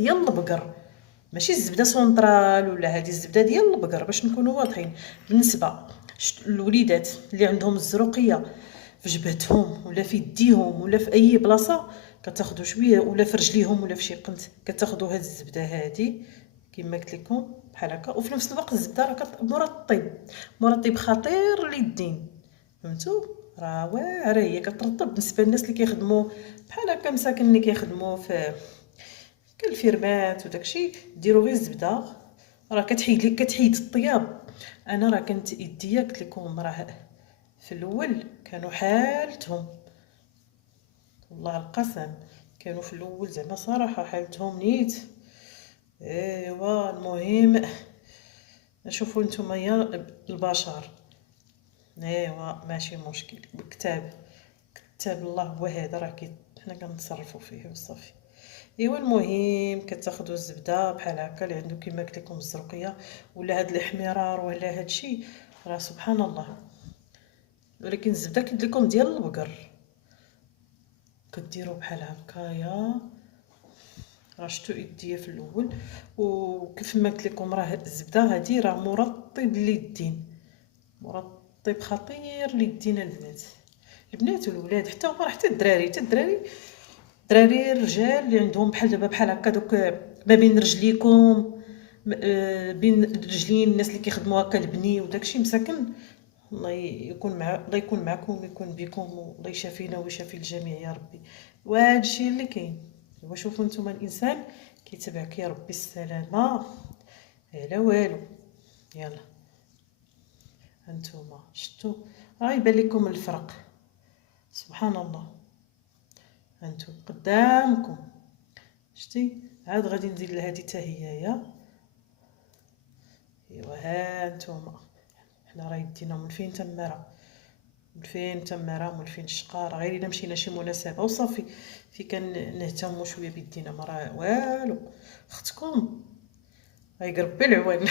ديال البقر، ماشي الزبده سونطرال ولا هذه الزبده ديال البقر، باش نكونوا واضحين. بالنسبه الوليدات اللي عندهم الزروقيه في جبهتهم ولا في يديهم ولا في اي بلاصه، كتاخذوا شويه، ولا في رجليهم ولا في شي قنت، كتاخذوا هاد الزبده هادي كما قلت لكم بحال هكا. وفي نفس الوقت الزبده راه مرطب خطير لليدين، فهمتوا؟ راه واعره، هي كترطب بالنسبه للناس اللي كيخدموا بحال هكا مساكن اللي كيخدموا في كالفيرمات وداكشي. ديروا غير الزبده، راه كتحيد الطياب. انا راه كانت يديا قلت لكم راه في الاول كانوا حالتهم، والله القسم كانوا في الاول زعما صراحه حالتهم نيت. ايوا المهم شوفوا نتوما يا البشر، ايوا ماشي مشكل، كتاب الله هو هذا، راه حنا كنتصرفوا فيه وصافي. ايوا المهم كتاخذوا الزبده بحال هكا اللي عنده كما قلت لكم الزرقيه ولا هاد الاحمرار ولا هاد الشيء، راه سبحان الله. ولكن الزبده كنت لكم ديال البقر، كديروا بحال هكايا. راه شفتوا يديا في الاول، وكيف ما قلت لكم راه الزبده هذه راه مرطب لليدين، مرطب خطير لليدين البنات والولاد، حتى هما، حتى الدراري الرجال اللي عندهم بحال دابا بحال هكا دوك ما بين رجليكم، بين رجلين الناس اللي كيخدموا هكا البني وداكشي مساكن. الله يكون معكم ويكون بكم، والله يشافينا ويشافي الجميع يا ربي. وهذا الشيء اللي كاين. هو شوفوا نتوما الانسان كيتبعك يا ربي السلامه لا والو. يلا هانتوما شفتوا، راه يبان لكم الفرق، سبحان الله. هانتوما قدامكم شتي. عاد غادي ندير لهادي حتى هي. ايوا هانتوما حنا راه يدينا مولفين تماره، مولفين تماره، مولفين الشقاره، غير الا مشينا شي مناسبه وصافي في نهتموا شويه بيدينا، ما راه والو. اختكم غيقرب العوان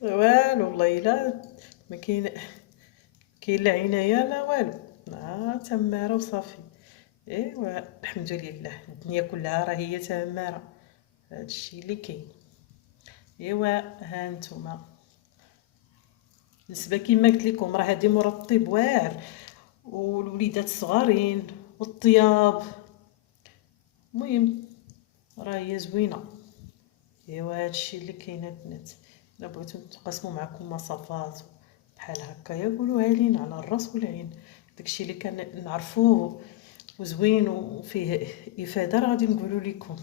والو والله الا ما كاين لا عنايه لا والو، تماره وصافي. ايوا الحمد لله الدنيا كلها راه هي تماره، هادشي اللي كاين. ايوا هانتوما بالنسبه كيما قلت لكم راه هادي مرطب واعر، والوليدات الصغارين والطياب، المهم راه هي زوينه. ايوا هادشي اللي كاين البنات. الا بغيتو نتقاسموا معكم وصفات بحال هكايا قولوها لينا على الراس والعين. داكشي اللي كنعرفوه وزوين وفيه افاده راه غادي نقولوا لكم.